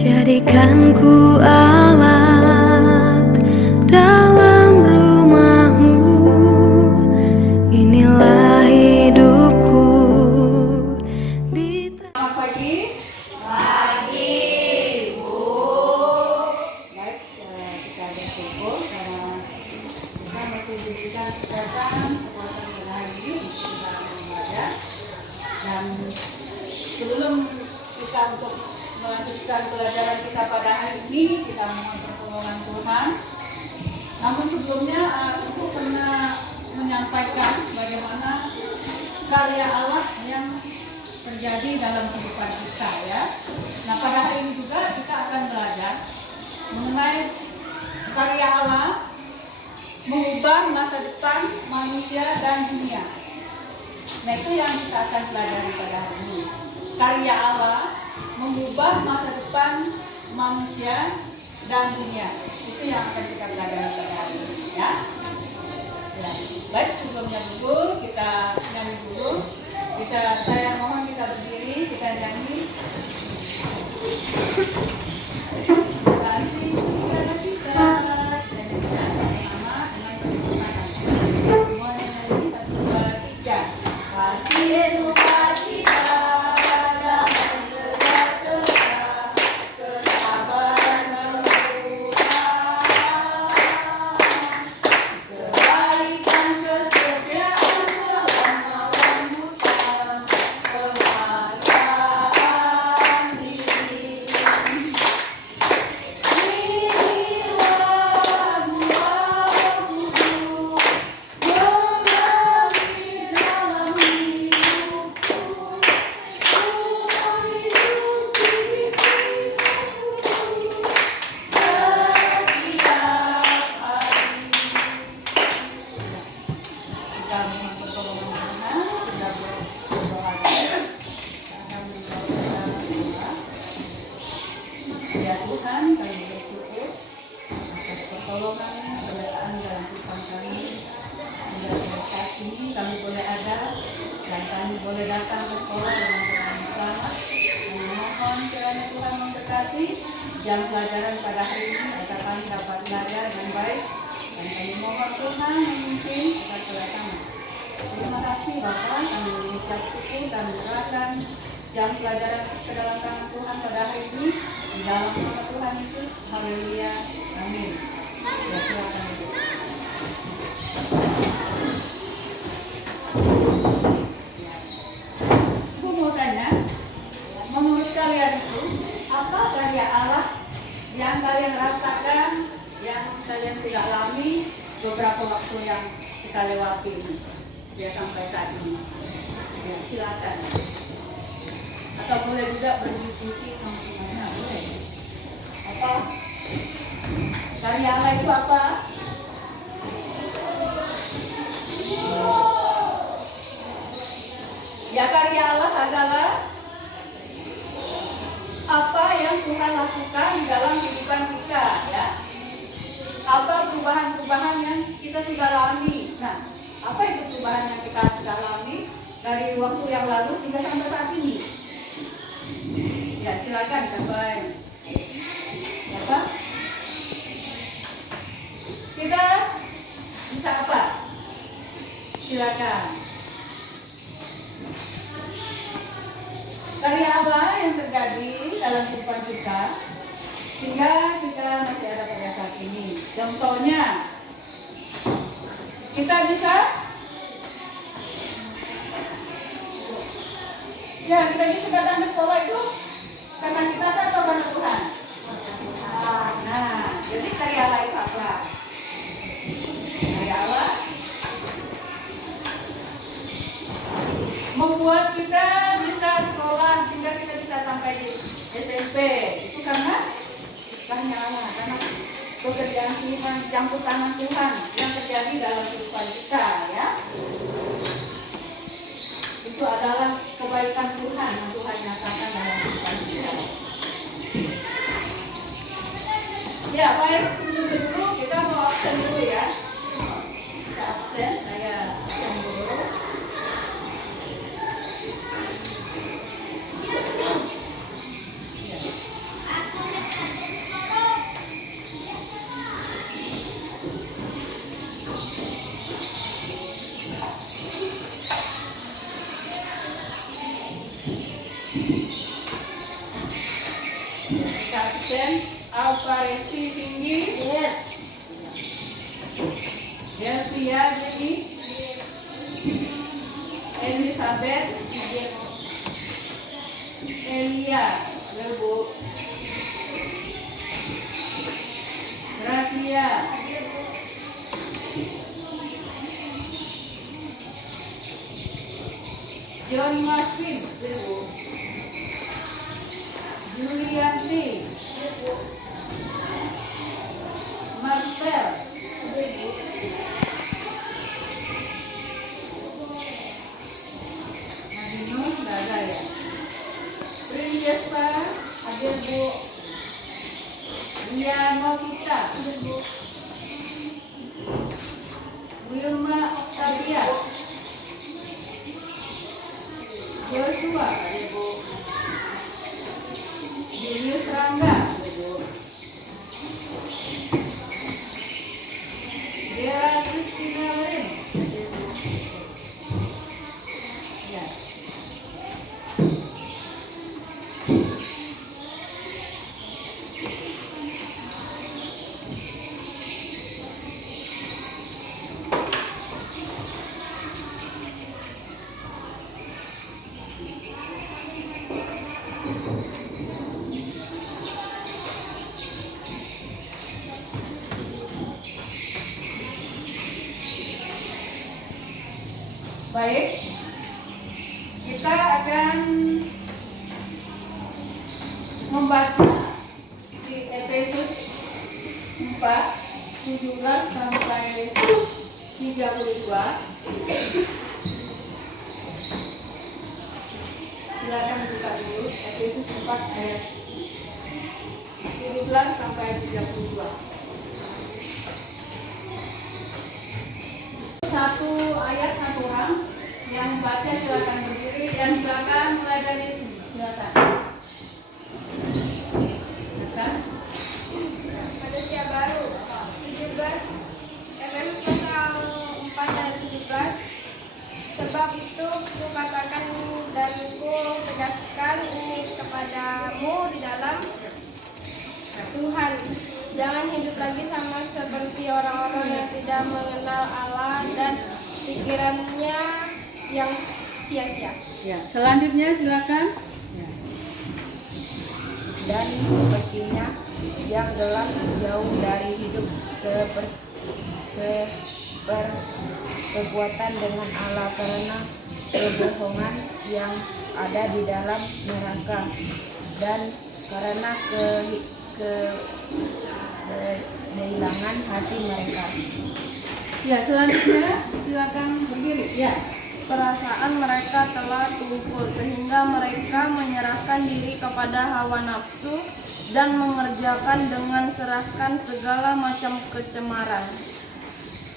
Jadikan ku alat dalam rumahmu, inilah hidupku. Selamat pagi. Pagi, Bu. Baik, kita bersyukur karena kita masih diberikan kesehatan kekuatan pada hari ini untuk kita belajar. Dan sebelum kita untuk melanjutkan pelajaran kita pada hari ini, kita mohon pertolongan Tuhan. Namun sebelumnya aku pernah menyampaikan bagaimana karya Allah yang terjadi dalam kehidupan kita, ya. Nah, pada hari ini juga kita akan belajar mengenai karya Allah mengubah masa depan manusia dan dunia. Nah, itu yang kita akan pelajari pada hari ini. Karya Allah mengubah masa depan manusia dan dunia. Itu yang akan kita pelajari pada hari ini, ya. Ya. Baik, sebelumnya dulu kita nyanyi dulu. Saya mohon kita berdiri, kita nyanyi. Kasih saudara kita, nyanyi sama dengan semangat. Semuanya nyanyi 1, 2, 3. Kasih sukacita, damai sejahtera, kesabaran melimpah, kebaikan kesetiaan kemauan buta, kekuasaan diri. Inilah buah buku mengalir dalam hidupku, menghidupi hidupku setiap hari. Kita mohon pertolongan Tuhan, kita berdoa. Alhamdulillah. Ya Tuhan, kami bersyukur atas pertolongan, kebenaran dalam kehidupan kami. Hingga saat ini kami boleh ada dan kami boleh datang ke sekolah dengan keadaan selamat. Kami mohon kiranya Tuhan memberkati jam pelajaran pada hari ini agar kami dapat belajar dengan baik. Dan kami mohon Tuhan memimpin agar pelajaran. Terima kasih Bapak, kami mengucap syukur dan menyerahkan jam pelajaran ke dalam tangan Tuhan pada hari ini. Di dalam nama Tuhan Yesus, haleluya, amin. Ya, silakan Ibu. Ibu mau tanya, menurut kalian itu apa karya Allah yang kalian rasakan, yang kalian sudah alami beberapa waktu yang kita lewati ini, ya sampai saat ini? Ya, silakan. Atau boleh juga berdiskusi sama temannya, boleh. Apa? Karya Allah itu apa? Ya, karya Allah adalah apa yang Tuhan lakukan di dalam kehidupan kita, ya. Apa perubahan-perubahan yang kita sudah alami. Nah, apa itu perubahan yang kita sudah alami dari waktu yang lalu hingga sampai saat ini? Ya, silakan sampai. Ya, Pak. Kita bisa apa? Silakan. Karya apa yang terjadi dalam kehidupan kita sehingga kita masih ada pada saat ini? Contohnya, kita bisa datang ke sekolah itu karena kita atau karena Tuhan? Nah, jadi karya Allah itu apa? Karya Allah membuat kita bisa sekolah hingga kita bisa sampai di SMP. Itu karena Allah, karena pekerjaan Tuhan, campur tangan Tuhan yang terjadi dalam kehidupan kita, ya. Itu adalah kebaikan Tuhan yang Tuhan nyatakan dalam kehidupan kita. Ya, baik, sebelum dulu kita mau absen dulu, ya. Kita absen, saya absen dulu. Ya. Kapten Alvarezi tinggi. Delvia jadi. Elizabeth. Elia. Lebu. Gracia. John Marvin. Lebu. Julianti. Marcel. Nadino nggak ada ya. Princesa hadir Bu. Diana Putra. Wilma Octavia. Joshua hadir Bu. Julius Rangga. Dera Kristina Lain. Ya. Baik, kita akan membaca di Efesus 4:17 sampai 32. Silakan buka dulu Efesus 4 ayat 17 sampai 32. Satu ayat satu orang yang baca silakan berdiri, yang silakan mulai dari sini. Silakan. Manusia baru 17 Efesus pasal 4 ayat 17. Sebab itu kukatakan dan kutegaskan ini kepadamu di dalam Tuhan, jangan hidup lagi sama seperti orang-orang yang tidak mengenal Allah dan pikirannya yang sia-sia. Ya, selanjutnya silakan. Ya. Dan sepertinya yang gelap jauh dari hidup seperbuatan dengan Allah karena kebohongan yang ada di dalam neraka dan karena kehilangan hati mereka. Ya, selanjutnya silakan berdiri. Ya. Perasaan mereka telah tumpul sehingga mereka menyerahkan diri kepada hawa nafsu dan mengerjakan dengan serahkan segala macam kecemaran.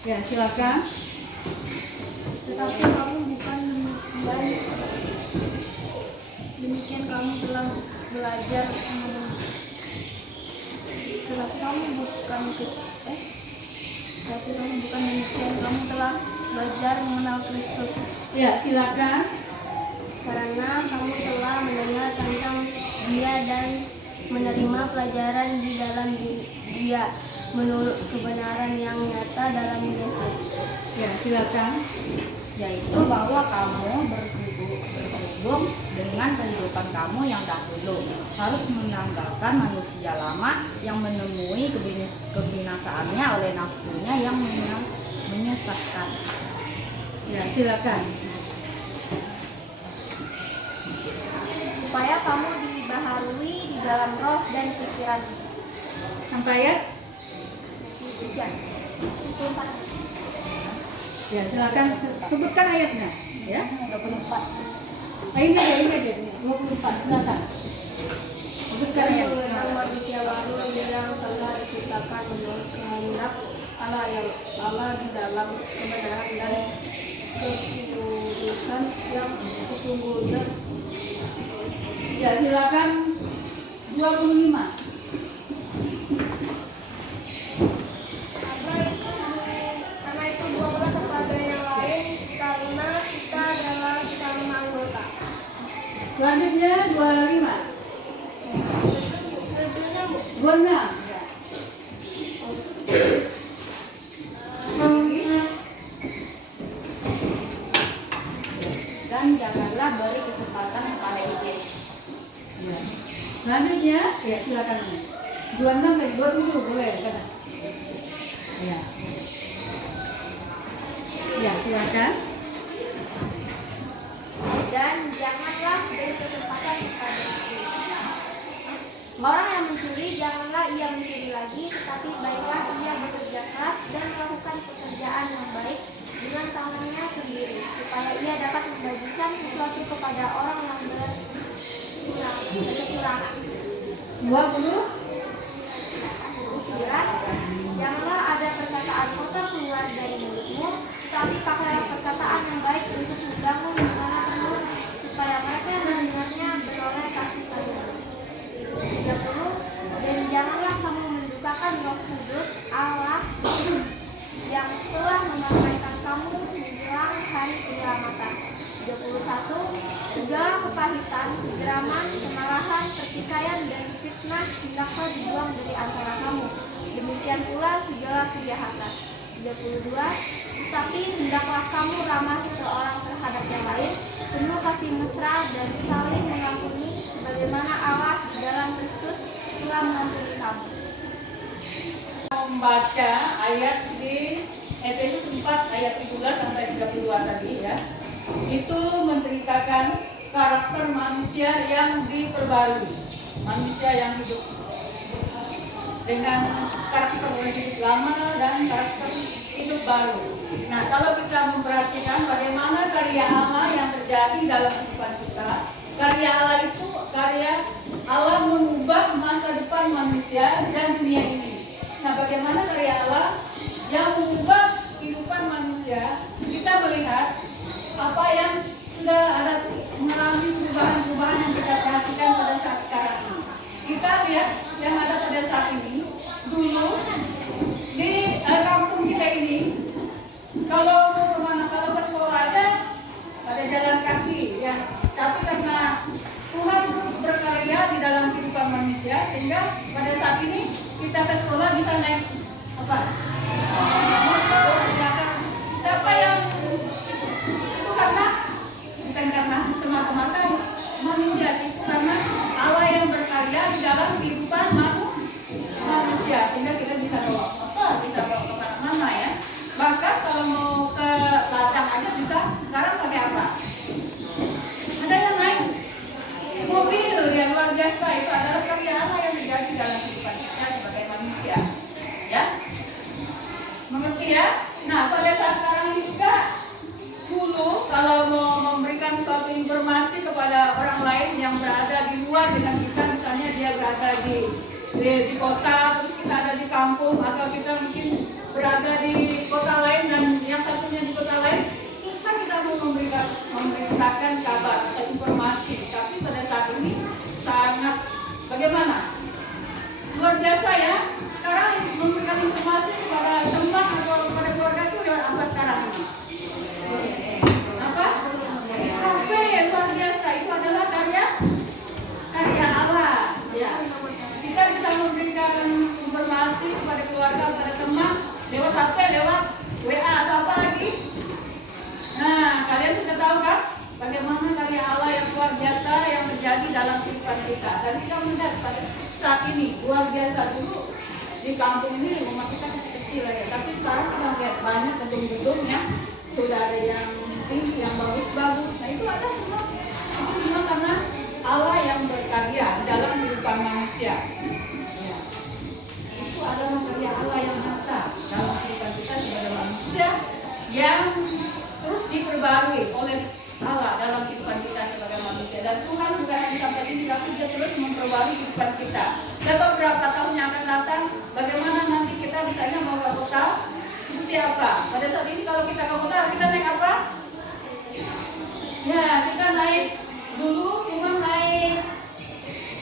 Ya, silakan. Tetapi kamu bukan demikian kamu telah belajar tetapi kamu bukan demikian kamu telah belajar mengenal Kristus. Ya, silakan. Karena kamu telah mendengar tentang Dia dan menerima pelajaran di dalam Dia menurut kebenaran yang nyata dalam Yesus. Ya, silakan. Yaitu bahwa kamu berhubung dengan kehidupan kamu yang dahulu, harus menanggalkan manusia lama yang menemui kebinasaannya oleh nafsunya yang menyesatkan. Ya, silakan. Supaya kamu dibaharui di dalam roh dan pikiran. Sampai ya? Ya, silakan sebutkan ayatnya. Ya. 24. Ini aja 24. Silakan. Sebutkan ayatnya. Tentang manusia baru yang telah diciptakan menurut kehendak Allah yang Allah di dalam kebenaran dan kekudusan yang sesungguhnya. Ya, silakan 25. Karena itu buanglah kepada yang lain karena kita adalah sesama anggota. Selanjutnya 25. 26 ya. Dan janganlah beri kesempatan kepada iblis. Ya. Selanjutnya, ya silakan. 26 dan 27 boleh kan? Ya. Ya, silakan. Dan janganlah beri kesempatan kepada iblis. Orang yang mencuri, janganlah ia mencuri lagi, tetapi baiklah ia bekerja keras dan melakukan pekerjaan yang baik dengan tangannya sendiri, supaya ia dapat membagikan sesuatu kepada orang yang berkekurangan. 20. Janganlah ada perkataan kotor keluar dari mulutmu, tetapi pakailah perkataan yang baik untuk membangun di mana perlu, supaya mereka yang mendengarnya beroleh kasih karunia. 30. Dan janganlah kamu mendukakan Roh Kudus Allah yang telah menyelamatkan kamu menjelang hari penyelamatan. 31. Segala kepahitan, kegeraman, kemarahan, pertikaian, dan fitnah hendaklah dibuang dari antara kamu. Demikian pula segala kejahatan. 32. Tetapi hendaklah kamu ramah seorang terhadap yang lain, penuh kasih mesra dan saling mengampuni, sebagaimana Allah dalam Kristus telah mengampuni kamu. Membaca ayat di Efesus 4 ayat 13 sampai 32 tadi ya. Itu menceritakan karakter manusia yang diperbarui, manusia yang hidup dengan karakter hidup lama dan karakter hidup baru. Nah, kalau kita memperhatikan bagaimana karya Allah yang terjadi dalam kehidupan kita, karya Allah itu karya Allah mengubah masa depan manusia dan dunia ini. Nah, bagaimana karya Allah yang mengubah kehidupan manusia? Kita melihat apa yang sudah ada mengalami perubahan-perubahan yang kita perhatikan pada saat sekarang ini. Kita lihat yang ada pada saat ini. Dulu di kampung kita ini, kalau mau kemana, kalau ke sekolah aja pada jalan kaki ya. Tapi karena Tuhan berkarya di dalam kehidupan manusia, sehingga pada saat ini kita ke sekolah bisa naik apa? Motor. Siapa yang itu karena bukan karena semata-mata manusia, itu karena Allah yang berkarya di dalam kehidupan manusia, sehingga kita bisa bawa motor, bisa bawa kemana-mana ya. Bahkan kalau mau ke ladang aja bisa. Sekarang pakai apa? Ada yang naik mobil yang luar biasa. Itu adalah karya Allah yang terjadi dalam kehidupan kita sebagai manusia ya. Mengerti ya? Nah, pada saat sekarang ini juga, dulu kalau mau memberikan suatu informasi kepada orang lain yang berada di luar dengan kita, misalnya dia berada di kota, terus kita ada di kampung, atau kita mungkin berada di kota lain dan yang satunya di kota lain, susah kita mau memberitakan kabar atau informasi. Tapi pada saat ini sangat bagaimana? Luar biasa ya. Sekarang memberikan informasi kepada teman atau kepada keluarga itu lewat apa sekarang ini? Apa? Oke, luar biasa. Itu adalah karya Allah ya. Kita bisa memberikan informasi kepada keluarga, kepada teman lewat HP, lewat WA atau apa lagi. Nah, kalian sudah tahu kan bagaimana karya Allah yang luar biasa yang terjadi dalam kehidupan kita. Dan kita melihat pada saat ini luar biasa. Dulu di kampung ini rumah kita kecil ya, tapi sekarang kita lihat banyak gedung-gedung yang sudah ada yang tinggi, yang bagus-bagus. Nah, itu ada semua. Itu semua karena Allah yang berkarya dalam kehidupan manusia. Ya. Itu adalah karya Allah yang nyata dalam kehidupan kita sebagai manusia yang terus diperbarui oleh Allah dalam kehidupan kita sebagai manusia. Dan Tuhan juga hanya sampai sini, tapi Dia terus memperbarui kehidupan kita. Dan beberapa tahun yang akan datang, bagaimana nanti kita misalnya mau ke kota, seperti apa? Pada saat ini kalau kita ke kota, kita naik apa? Ya, kita naik dulu cuma naik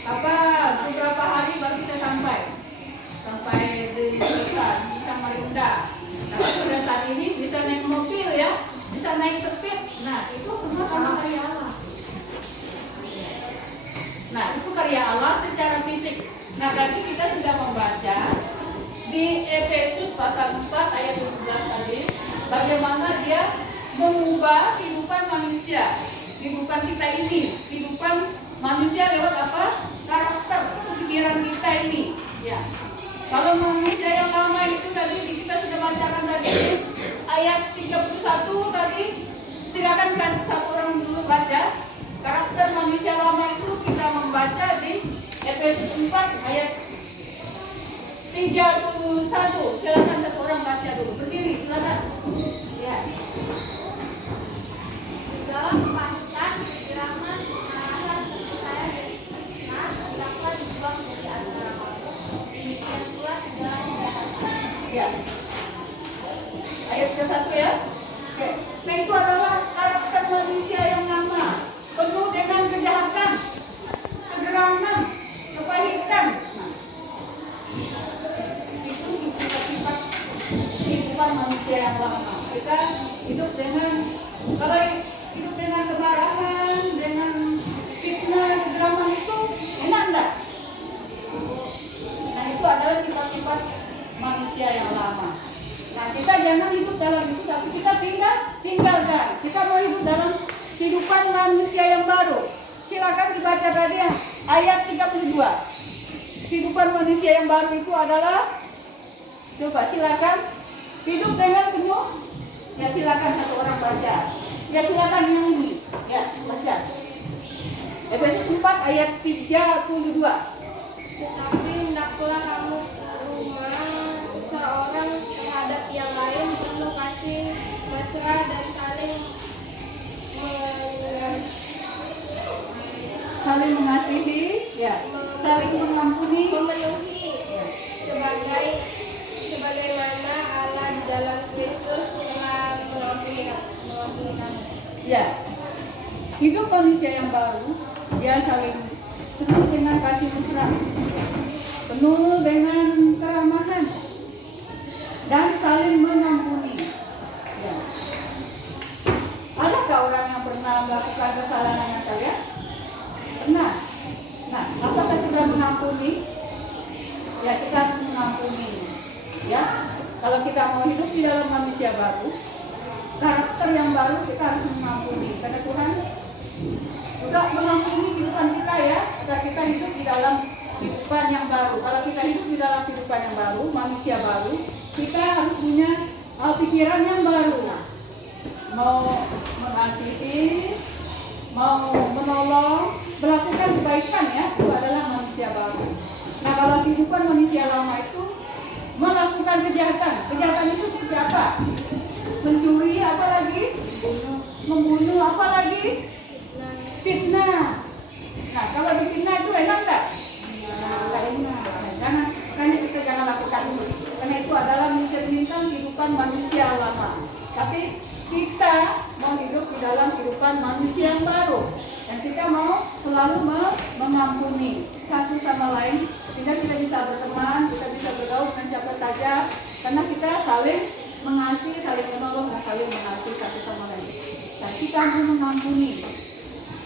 apa beberapa hari baru kita sampai di kota, di Samarinda. Tapi pada saat ini bisa naik mobil ya, bisa naik speed. Nah, itu semua karena karya Allah. Nah, itu karya Allah secara fisik. Nah, tadi kita sudah membaca di Efesus pasal 4 ayat 17 tadi, bagaimana dia mengubah kehidupan manusia, kehidupan kita ini, kehidupan manusia lewat apa? Karakter, pikiran kita ini. Ya. Kalau manusia yang lama itu tadi kita sudah bacakan tadi ayat 31 tadi, silakan kan satu orang dulu baca. Karakter manusia lama itu kita membaca di Efesus 4 ayat 31. Silakan satu orang baca dulu. Berdiri, silakan. Ya. Dalam kepahitan, keramat, kemarahan, percaya dan fitnah, hendaklah dibuang dari antara kamu. Demikian pula segala kejahatan. Ya. Ayat ke-1 ya. Oke. Nah, itu adalah karakter manusia yang lama, penuh dengan kejahatan, kegeraman, kepahitan. Nah, itu sifat-sifat kehidupan manusia yang lama. Kita hidup dengan, kalau hidup dengan kemarahan, dengan fitnah, kegeraman itu enak enggak? Nah, itu adalah sifat-sifat manusia yang lama. Nah, kita jangan hidup dalam itu, tapi kita tinggalkan. Kita mau hidup dalam kehidupan manusia yang baru. Silakan dibaca tadi ayat 32. Kehidupan manusia yang baru itu adalah, coba silakan hidup dengan penuh. Ya, silakan satu orang baca. Ya, silakan yang ini. Ya, baca. Efesus 4 ayat 32. Tetapi hendaklah kamu rumah seorang terhadap yang lain penuh kasih mesra dan saling mengasihi, ya, saling mengampuni, memenuhi sebagaimana Allah di dalam Kristus telah mengampuni kamu. ya. Hidup manusia yang baru, dia saling penuh dengan kasih mesra, penuh dengan keramahan, dan saling mengampuni. Ya. Adakah orang yang pernah melakukan kesalahan dengan kalian? Pernah. Nah, apakah sudah mengampuni? Ya, kita harus mengampuni. Ya, kalau kita mau hidup di dalam manusia baru, karakter yang baru, kita harus mengampuni. Karena Tuhan juga mengampuni kehidupan kita ya. Kita hidup di dalam kehidupan yang baru. Kalau kita hidup di dalam kehidupan yang baru, manusia baru, kita harus punya pikiran yang baru. Mau mengasihi, mau menolong, melakukan kebaikan ya, itu adalah manusia baru. Nah, kalau kehidupan manusia lama itu melakukan kejahatan. Kejahatan itu seperti apa? Mencuri, apa lagi? Membunuh, apa lagi? Fitnah. Nah, kalau difitnah itu enak nggak? Nggak enak. Jangan lakukan itu. Karena itu adalah mencerminkan kehidupan manusia lama. Tapi kita mau hidup di dalam kehidupan manusia yang baru. Dan kita mau selalu mengampuni satu sama lain. Sehingga kita bisa berteman, kita bisa bergaul dengan siapa saja. Karena kita saling mengasihi, saling menolong, dan saling mengasihi satu sama lain. Dan kita mau mengampuni.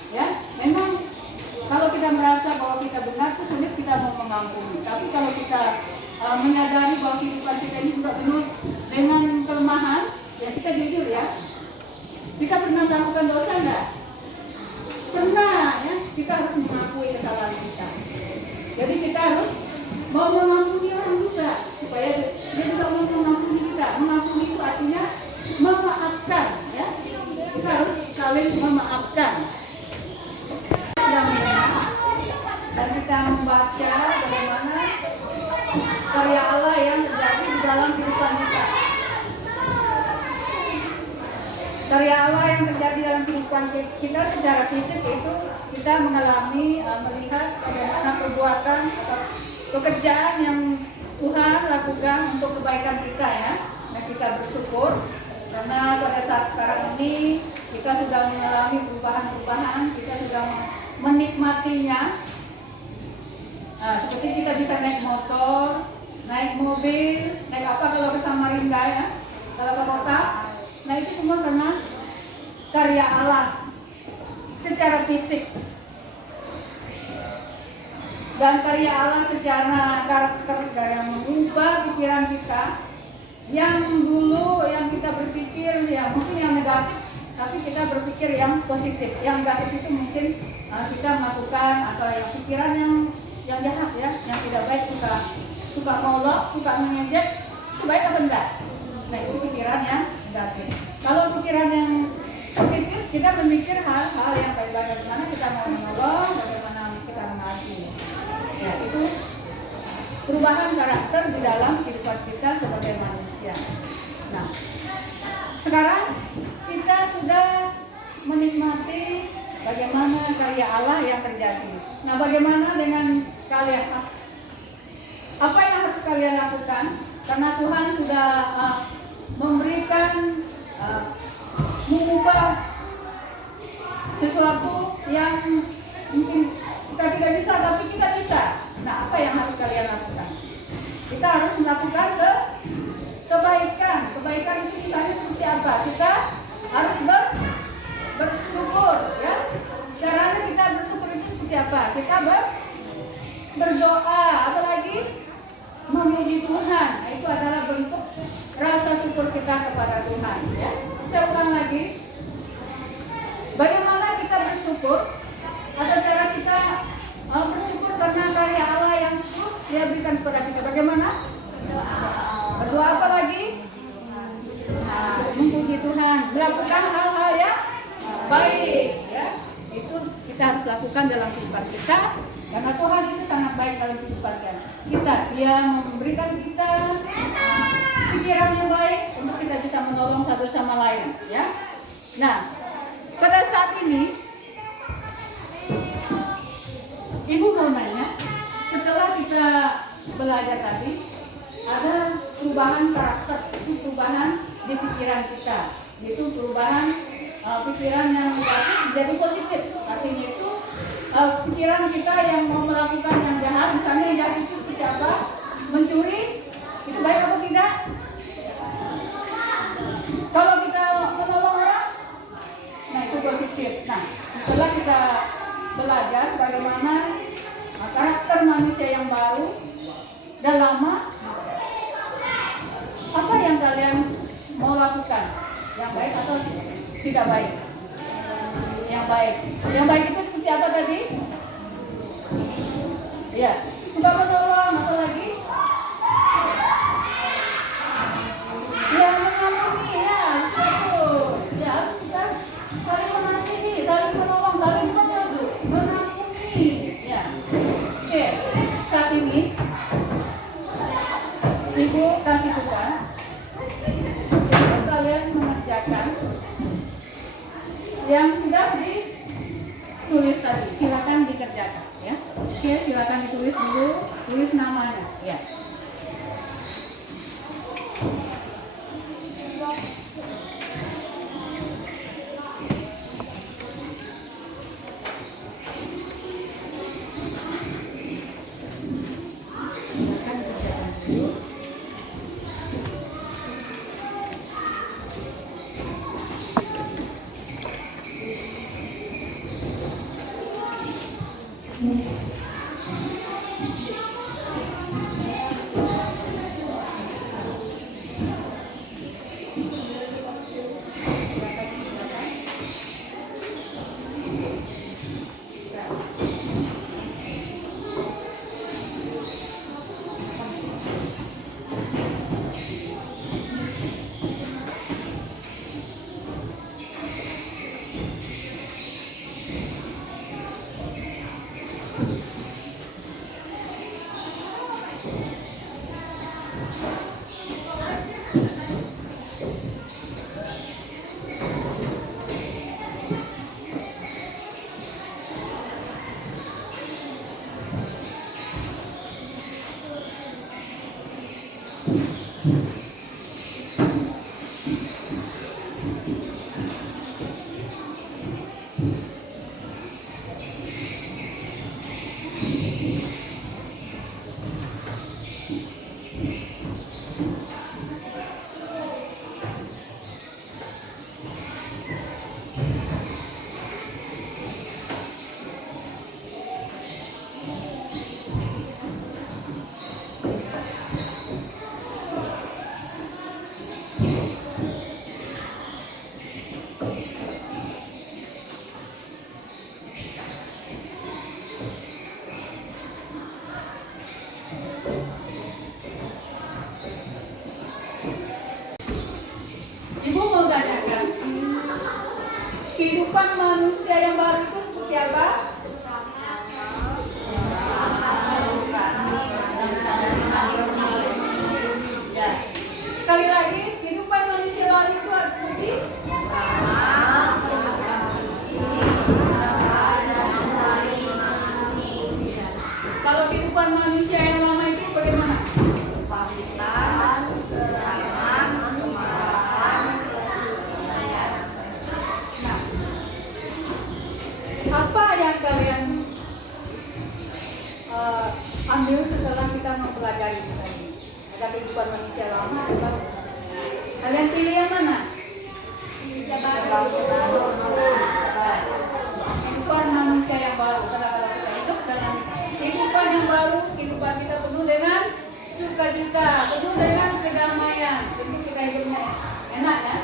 Ya, memang kalau kita merasa bahwa kita benar, itu sulit kita mau mengampuni. Tapi kalau kita menyadari bahwa kehidupan kita ini juga penuh dengan kelemahan, ya kita jujur ya. Kita pernah melakukan dosa enggak? Pernah ya. Kita harus mengakui kesalahan kita. Jadi kita harus mau mengampuni orang juga, supaya dia juga mau mengampuni kita. Mengampuni itu artinya memaafkan ya. Kita harus saling memaafkan. Dan kita membaca bagaimana karya Allah yang terjadi di dalam kehidupan kita. Karya Allah yang terjadi dalam kehidupan kita secara fisik itu kita mengalami, melihat bagaimana perbuatan atau pekerjaan yang Tuhan lakukan untuk kebaikan kita ya. Dan kita bersyukur karena pada saat sekarang ini kita sudah mengalami perubahan-perubahan, kita sudah menikmatinya. Nah, seperti kita bisa naik motor, naik mobil, naik apa kalau ke Samarinda ya, kalau ke kota. Nah, itu semua karena karya Allah secara fisik. dan karya Allah secara karakter yang mengubah pikiran kita. Yang dulu yang kita berpikir ya mungkin yang negatif, tapi kita berpikir yang positif. Yang negatif itu mungkin kita melakukan atau yang pikiran yang jahat ya, yang tidak baik, suka molok, suka mengejek, itu baik apa enggak? Nah itu pikiran yang negatif. Kalau pikiran yang positif, kita memikir hal-hal yang baik, bagaimana kita mau menolong, bagaimana kita mengasihi. Ya itu perubahan karakter di dalam kehidupan kita sebagai manusia. Nah, sekarang kita sudah menikmati bagaimana karya Allah yang terjadi. Nah, bagaimana dengan kalian? Apa yang harus kalian lakukan? Karena Tuhan sudah memberikan mengubah sesuatu yang mungkin kita tidak bisa, tapi kita bisa. Nah, apa yang harus kalian lakukan? Kita harus melakukan kebaikan. Kebaikan itu misalnya seperti apa? Kita harus bersyukur, ya. Caranya kita bersyukur itu seperti apa? Kita berdoa, apalagi memuji Tuhan. Nah, itu adalah bentuk rasa syukur kita kepada Tuhan, ya. Saya ulang lagi. Bagaimana kita bersyukur? Atau cara kita bersyukur karena karya Allah yang Dia berikan kepada kita. Bagaimana? Berdoa apa lagi? Memuji Tuhan, melakukan hal-hal yang baik, ya. Itu kita harus lakukan dalam kehidupan kita, karena Tuhan itu sangat baik dalam kehidupan kita. Dia memberikan kita pikiran yang baik untuk kita bisa menolong satu sama lain, ya. Nah, pada saat ini Ibu mau nanya, setelah kita belajar tadi, ada perubahan karakter, itu perubahan di pikiran kita, itu perubahan pikiran yang negatif jadi positif. Artinya itu pikiran kita yang mau melakukan yang jahat, misalnya yang jahat itu seperti apa? Mencuri, itu baik atau tidak? Kalau kita menolong orang, nah itu positif. Nah, setelah kita belajar bagaimana karakter manusia yang baru dan lama, apa yang kalian mau lakukan? Yang baik atau tidak baik? Yang baik. Yang baik itu seperti apa tadi? Ya, suka menolong, apa lagi? Ya, mengampuni, ya, satu. Ya, kita saling mengasihi, saling menolong, saling mengampuni. Ya, oke. Saat ini Ibu kasih tugas. Kalian mengerjakan yang sudah ditulis tadi. Silakan dikerjakan, ya. Oke, silakan ditulis dulu, tulis namanya, ya. ambil setelah kita mempelajari tadi. Ada kehidupan manusia lama atau baru? Kalian pilih yang mana? Kehidupan manusia yang baru. Karena kalau kita hidup dengan kehidupan yang baru, kehidupan kita penuh dengan sukacita, penuh dengan kedamaian. Tentu kita hidupnya enak ya.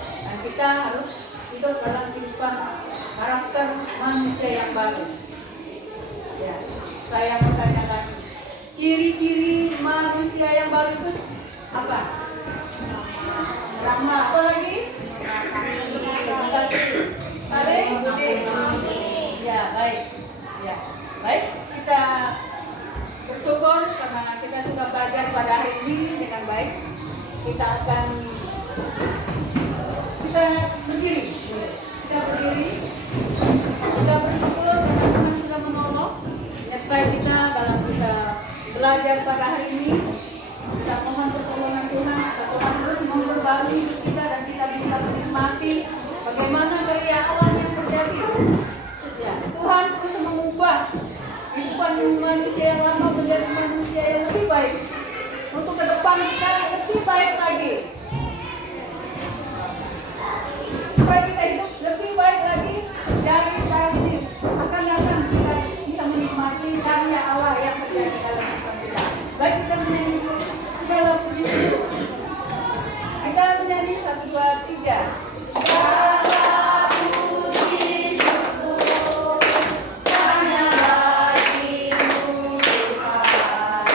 Dan kita harus hidup dalam kehidupan karakter manusia yang baru. Ya, saya mau tanya lagi. Ciri-ciri manusia yang baru itu apa? Rahma, apa lagi? Saling ya, baik. Ya, baik. Kita bersyukur karena kita sudah belajar pada hari ini dengan baik. Kita akan berdiri. Kita bersyukur karena Tuhan sudah menolong. Supaya kita dalam kita belajar pada hari ini, kita mohon pertolongan Tuhan, Tuhan terus memperbarui hidup kita dan kita bisa menikmati bagaimana karya Allah yang terjadi. Ya, Tuhan terus mengubah kehidupan manusia yang lama menjadi manusia yang lebih baik. Untuk ke depan kita lebih baik lagi. Supaya kita hidup lebih baik lagi dari sekarang ini. Akan datang kita bisa menikmati karya Allah yang terjadi dalam hidup kita. Baik kita menyanyi segala puji syukur. Kita menyanyi 1, 2, 3. Segala puji syukur hanya bagimu Tuhan.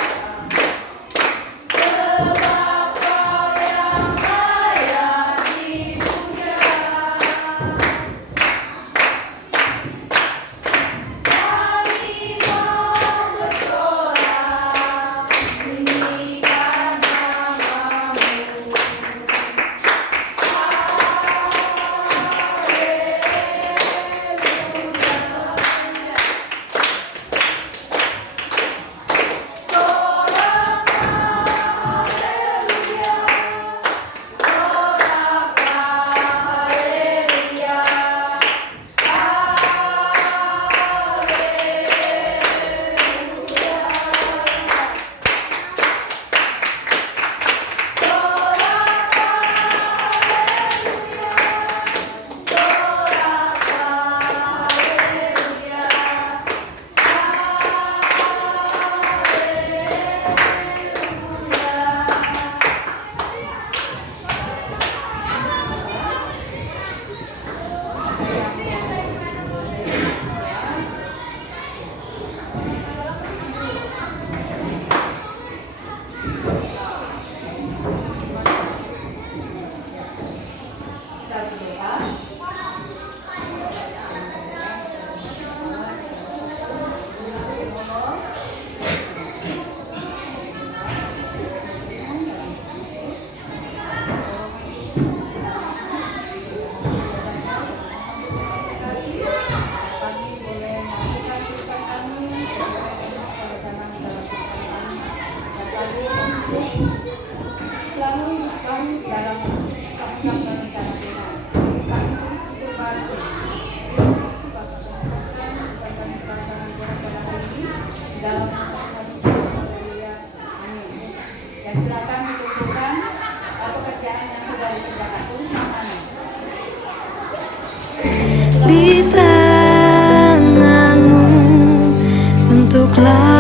Sebab Kau yang layak dipuja. Kami mau bersorak tinggikan namamu. Di tanganmu bentuklah